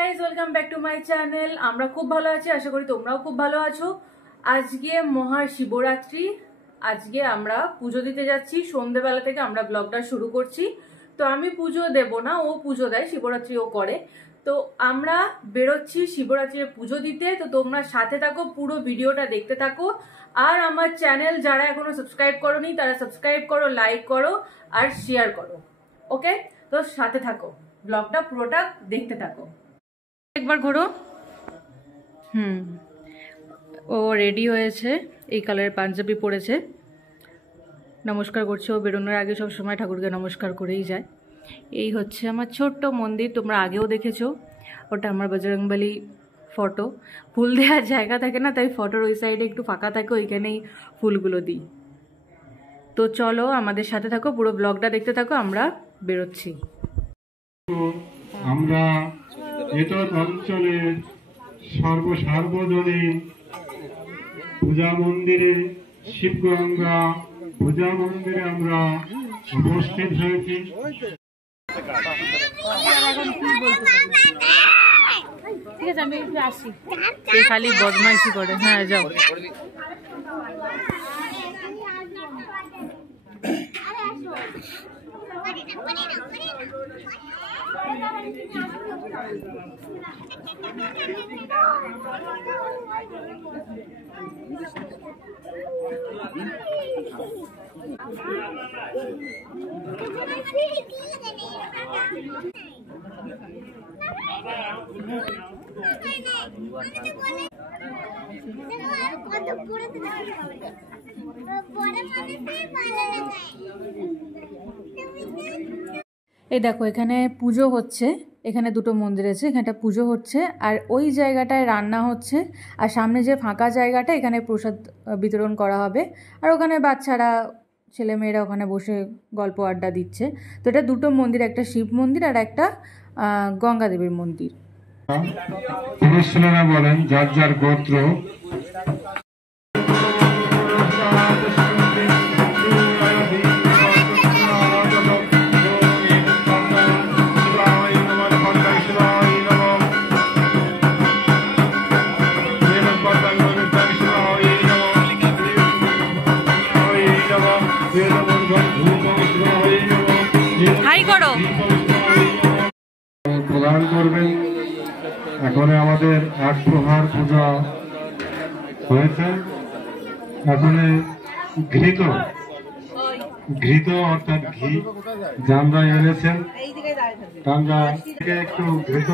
Guys, welcome back to my channel. আমরা খুব ভালো আছি, আশা করি তোমরাও খুব ভালো আছো। আজকে মহাশিবরাত্রি, আজকে আমরা পুজো দিতে যাচ্ছি। সন্ধ্যেবেলা থেকে আমরা ব্লগটা শুরু করছি। তো আমি পুজো দেব না, ও পুজো দেয়, শিবরাত্রি ও করে। তো আমরা বেরোচ্ছি শিবরাত্রির পুজো দিতে। তো তোমরা সাথে থাকো, পুরো ভিডিওটা দেখতে থাকো। আর আমার চ্যানেল যারা এখনো সাবস্ক্রাইব করোনি তারা সাবস্ক্রাইব করো, লাইক করো আর শেয়ার করো। ওকে, তো সাথে থাকো, ব্লগটা পুরোটা দেখতে থাকো। একবার ঘোরো। ও রেডি হয়েছে, এই কালারের পাঞ্জাবি পরেছে, নমস্কার করছে। ও বেরোনোর আগে সব সময় ঠাকুরকে নমস্কার করেই যায়। এই হচ্ছে আমার ছোট্ট মন্দির, তোমরা আগেও দেখেছো। ওটা আমার বজরংবলী ফটো। ফুল দেওয়ার জায়গা থাকে না, তাই ফটোর ওই সাইডে একটু ফাঁকা থাকে, ওইখানেই ফুলগুলো দিই। তো চলো আমাদের সাথে থাকো, পুরো ব্লগটা দেখতে থাকো। আমরা বেরোচ্ছি। আমরা এটা অঞ্চলের সার্বজনীন পূজা মন্দিরে, শিবগঙ্গা পূজা মন্দিরে আমরা উপস্থিত হয়েছি। ঠিক আছে, আমি একটু আসি। খালি বদমাইশি করে। হ্যাঁ, যাও। এই দেখো, এখানে পুজো হচ্ছে। এখানে দুটো মন্দির আছে, এখানটা পুজো হচ্ছে আর ওই জায়গাটায় রান্না হচ্ছে। আর সামনে যে ফাঁকা জায়গাটা, এখানে প্রসাদ বিতরণ করা হবে। আর ওখানে বাচ্চারা, ছেলেমেয়েরা ওখানে বসে গল্প আড্ডা দিচ্ছে। তো এটা দুটো মন্দির, একটা শিব মন্দির আর একটা গঙ্গা দেবীর মন্দির। পুরুষরা বলেন যার যার গোত্র। হাই করো। প্রদান করবেন। এখন আমাদের এক প্রহার পূজা হয়েছে। এখন ঘৃত অর্থাৎ ঘি জানরা এনেছেন, তারা একটু ঘৃত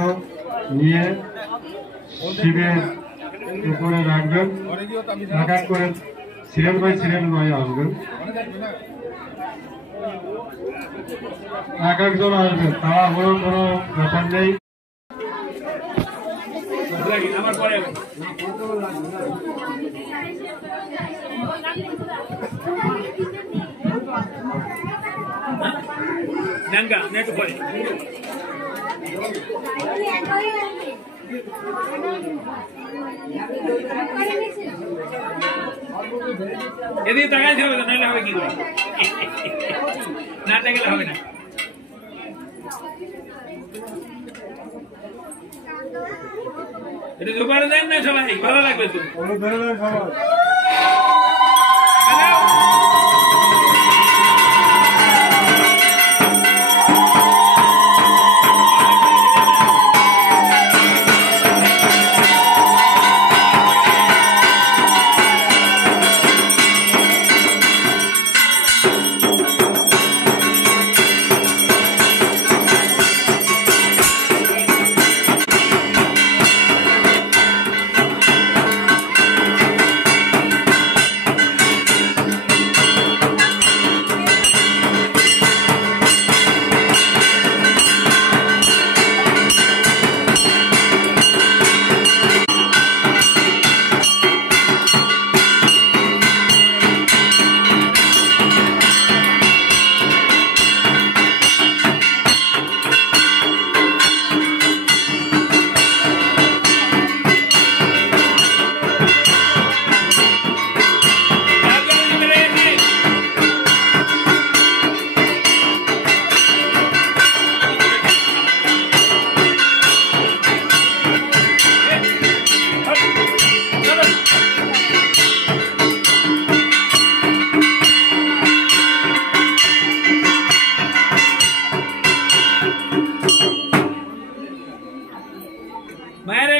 নিয়ে শিবের উপরে রাখবেন। এক এক করে সিরিয়াল বাই আসবেন, এক একজন আসবেন, তাড়াহুড়ো কোনো ব্যাপার নেই। এদিকে তাকাইতে হবে, নাহলে হবে কি করে? না তাকালে হবে না। এটা দুবারে দেন না সবাই, ভালো লাগবে তো।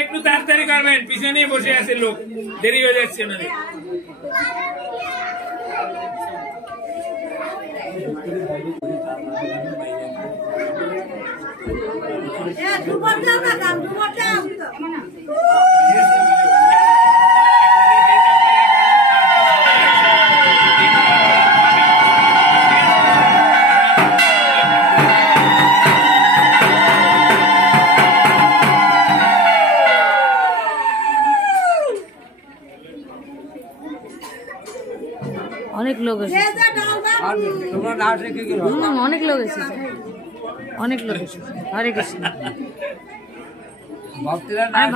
একটু তাড়াতাড়ি করবেন, পিছনে বসে আছে লোক, দেরি হয়ে যাচ্ছে ওনাদের। অনেক লোক এসেছে, অনেক লোক এসেছে, অনেক লোক এসেছে। হরে কৃষ্ণ।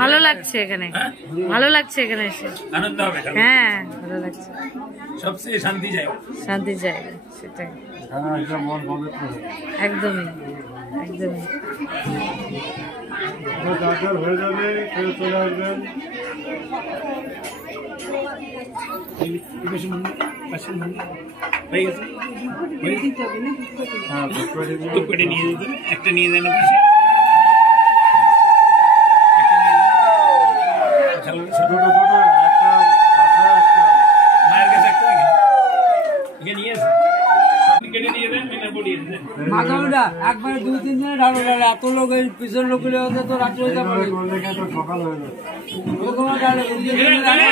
ভালো লাগছে এখানে, ভালো লাগছে এখানে এসে, আনন্দ হবে। হ্যাঁ ভালো লাগছে, সবচেয়ে শান্তি জায়গা, শান্তির জায়গা, সেটাই একদমই একদমই। হয়ে যাবে, চলে আসবেন। একটা নিয়ে দেন, মায়ের কাছে একটা নিয়ে কেটে দিয়ে দেন, মাথাটা একবারে 2-3 দিনে ঢালো ঢালো, এত লোক এই পিছনের লোকগুলো হতে তো রাত্রে হয়ে যাবে, সকাল হয়ে যাবে।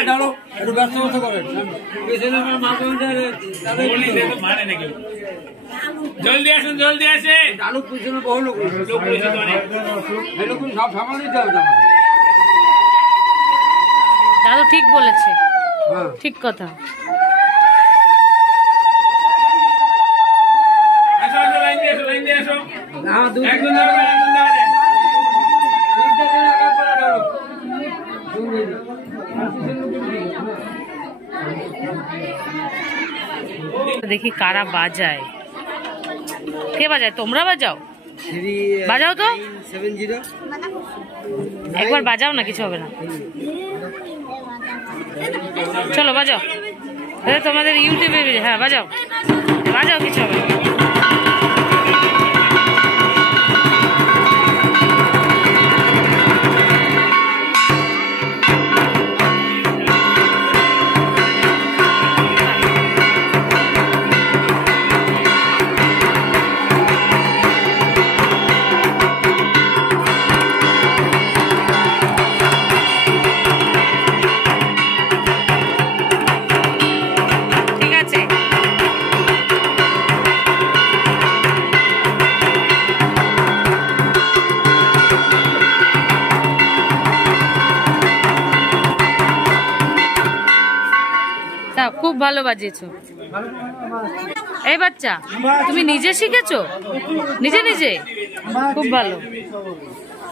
ঢালো একটু ব্যস্ত করেন পিছনে মানে নাকি। জলদি আসুন, জলদি আসে, ঢালু পিছনে বহু লোক, লোক রয়েছে তো অনেক। এই লোক সব সামাল দিতে হবে আমাদের। দাদু ঠিক বলেছে, হ্যাঁ ঠিক কথা। আসো আসো, লাইন দিয়ে আসো, লাইন দিয়ে আসো, না 2-3 একজন দিন যাবে, একজন যাবে। দেখি কারা বাজায়, কে বাজায়? তোমরা বাজাও, বাজাও তো, 70 একবার বাজাও না, কিছু হবে না। চলো বাজাও, তোমাদের ইউটিউবে, হ্যাঁ বাজাও বাজাও, কিছু হবে না। ঠিক আছে, খুব ভালো বাজিয়েছো। এই বাচ্চা, তুমি নিজে শিখেছো? নিজে নিজে? খুব ভালো।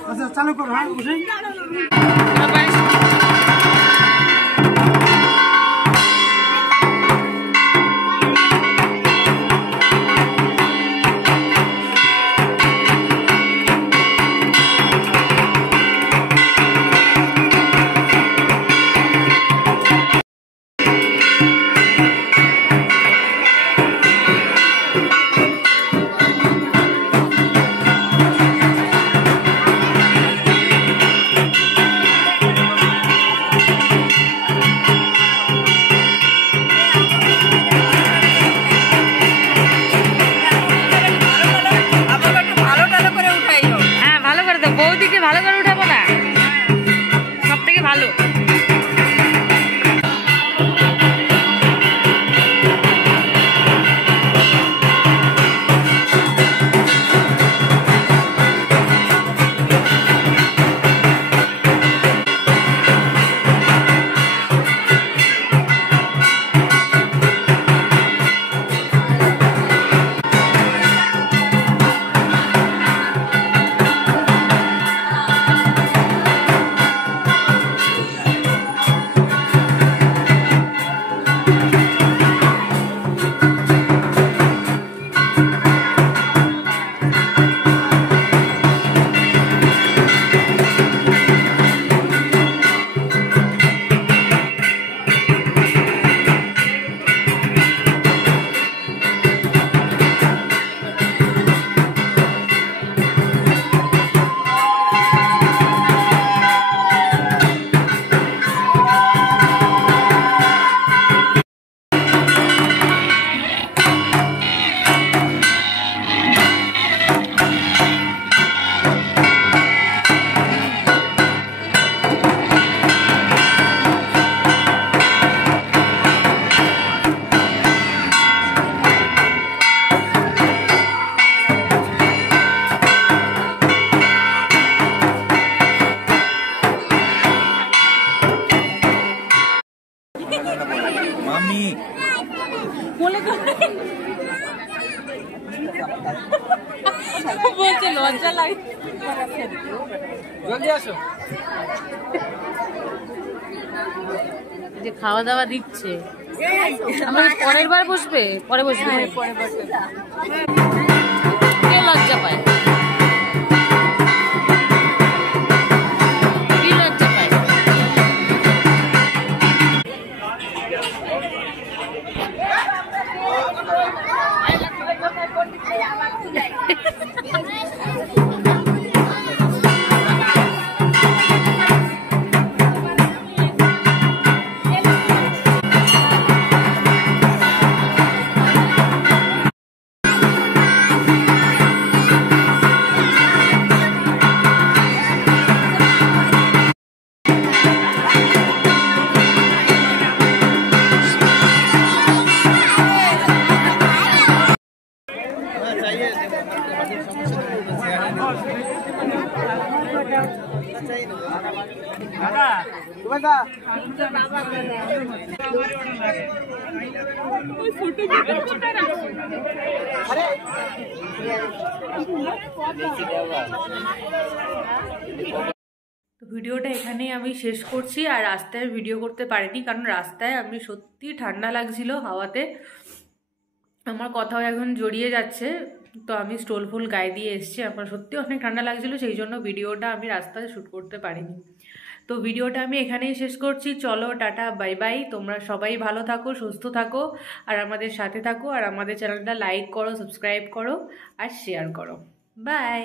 আচ্ছা চালু করো, হ্যাঁ বুঝেই ভালো করে উঠাবো না, সব থেকে ভালো। দিয়ে আসো। যে খাওয়া দাওয়া দিচ্ছে, আমার পরের বার বসবে, পরে বসবে, কে লজ্জা পায়, কি লজ্জা পায়? তো ভিডিওটা এখানেই আমি শেষ করছি। আর রাস্তায় ভিডিও করতে পারিনি, কারণ রাস্তায় আমি সত্যি ঠান্ডা লাগছিল, হাওয়াতে আমার কথাও এখন জড়িয়ে যাচ্ছে। তো আমি স্টোল ফুল গায়ে দিয়ে এসেছি, আমার সত্যি অনেক ঠান্ডা লাগছিল, সেই জন্য ভিডিওটা আমি রাস্তায় শ্যুট করতে পারিনি। তো ভিডিওটা আমি এখানেই শেষ করছি। চলো, টাটা, বাই বাই। তোমরা সবাই ভালো থাকো, সুস্থ থাকো, আর আমাদের সাথে থাকো, আর আমাদের চ্যানেলটা লাইক করো, সাবস্ক্রাইব করো, আর শেয়ার করো। বাই।